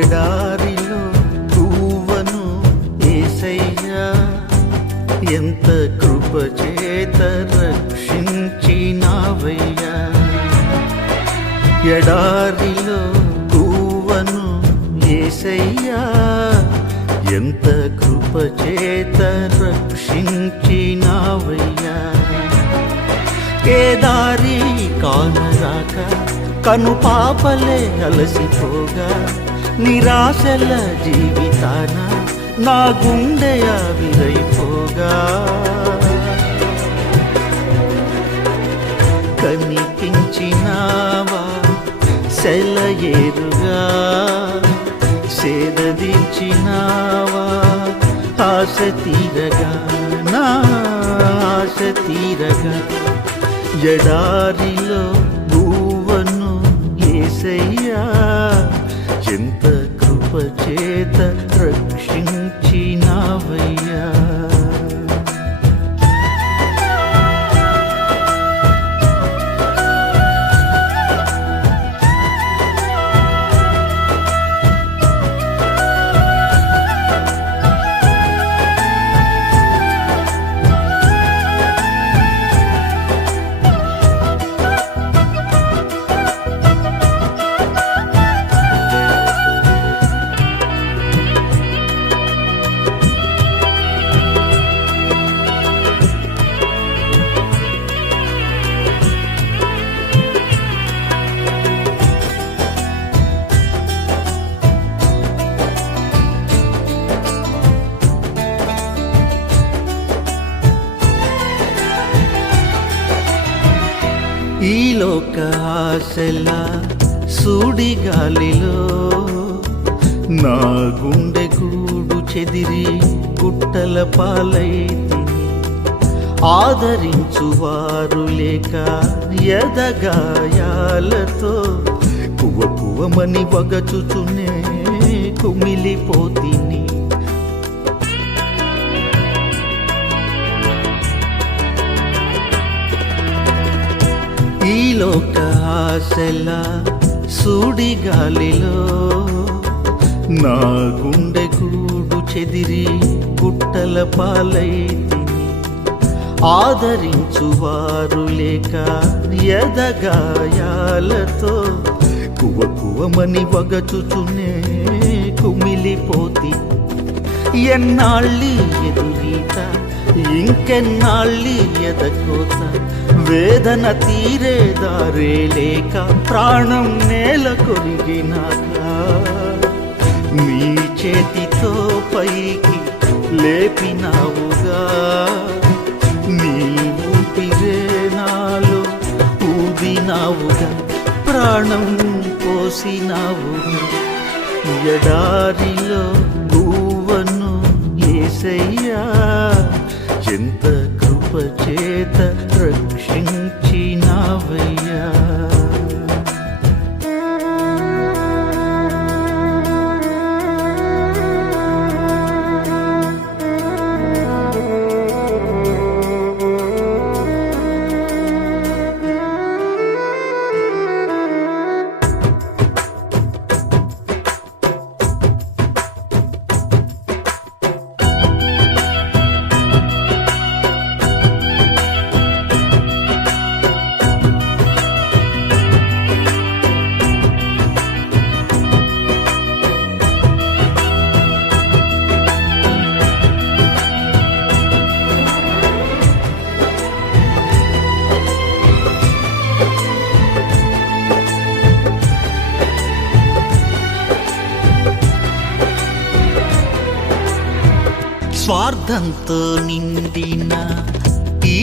ఎడారిలో గువ్వను యేసయ్యా ఎంత కృపచేత రక్షించినావయ్యా. ఎడారిలో గువ్వను యేసయ్యా ఎంత కృపచేత రక్షించినావయ్యా. కేదారి కానరాక కను పాపలే అలసిపోగా నిరాశల జీవితాన నా గుండె ఆవిరైపోగా కనిపించినావా సెలయేరుగా సేదదించినావా ఆశ తీరగా నా ఆశ తీరగా. ఎడారిలో గువ్వను యేసయ్యా ఎంత కృపచేత రక్షించినావయ్యా. ఈ లోక ఆశల సుడిగాలిలో నా గుండె గూడు చెదిరి గుట్టల పాలైతిని. ఆదరించువారు లేక ఎదగాయాలతో కువ కువమని వగచుచునే కుమిలిపోతిని. ఈ లోక ఆశల సుడిగాలిలో నా గుండె గూడు చెదిరి గుట్టల పాలైతిని. ఆదరించువారు లేక ఎదగాయాలతో కువ కువమని వగచుచునే కుమిలిపోతి. ఎన్నాళ్ళి ఎదురీత ఇంకెన్నాళ్ళి ఎదకోత వేదన తీరే దారే లేక ప్రాణం నేల కొరిగినాక నీ చేతితో పైకి లేపినావుగా. నీ ఊపిరే నాలో ఊదినావుగా ప్రాణం పోసినావుగా. ఎడారిలో గువ్వను యేసయ్యా ఎంత కృపచేత రక్షించినావయ్యా. స్వార్థంతో నిండిన ఈ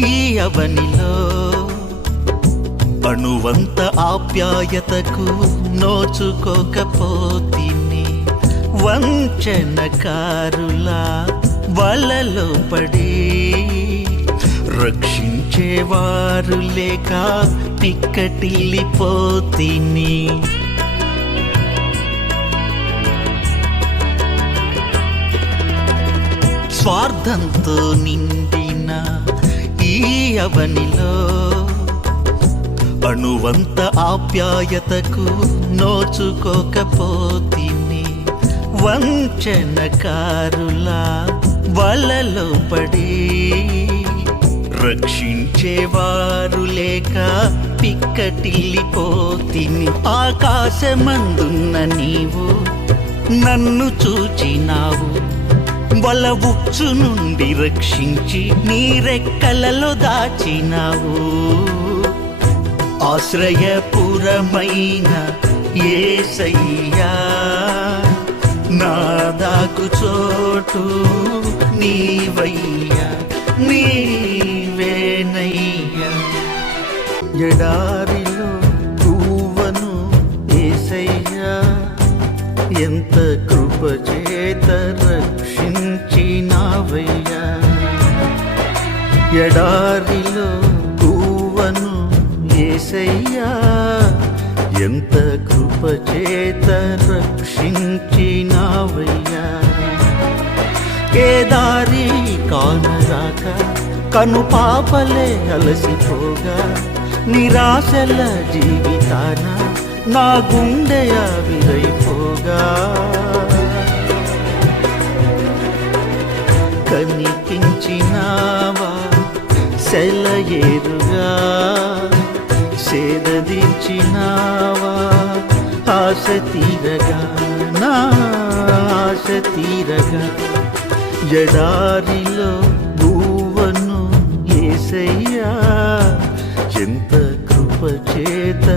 అవనిలో అణువంత ఆప్యాయతకు నోచుకోకపోతిని. వంచనకారుల వలలో పడి రక్షించేవారు లేక పిక్కటిల్లిపోతిని. స్వార్థంతో నిండిన ఈ అవనిలో అణువంత ఆప్యాయతకు నోచుకోకపోతిని. వంచనకారులా వలలో పడి రక్షించేవారు లేక పిక్కటిల్లిపోతిని. ఆకాశమందున్న నీవు నన్ను చూచినావు, వల ఉచ్చు నుండి రక్షించి నీ రెక్కలలో దాచినావు. ఆశ్రయపురమైన యేసయ్యా, నా దాగు చోటు నీవయ్యా, నీవేనయ్యా. ఎడారిలో గువ్వను యేసయ్యా, ఎంత కృపచేత రక్షించినావయ్యా. ఎడారిలో గువ్వను యేసయ్యా, ఎంత కృపచేత రక్షించినావయ్యా. ఏ దారి కానరాక కను పాపలే అలసిపోగా, నిరాశల జీవితాన నా గుండె ఆవిరైపోగా, కనిపించినావా సెలయేరుగా, సేదదీర్చినావా ఆశ తీరగా, నా ఆశ తీరగా. ఎడారిలో గువ్వను యేసయ్యా, ఎంత కృపచేత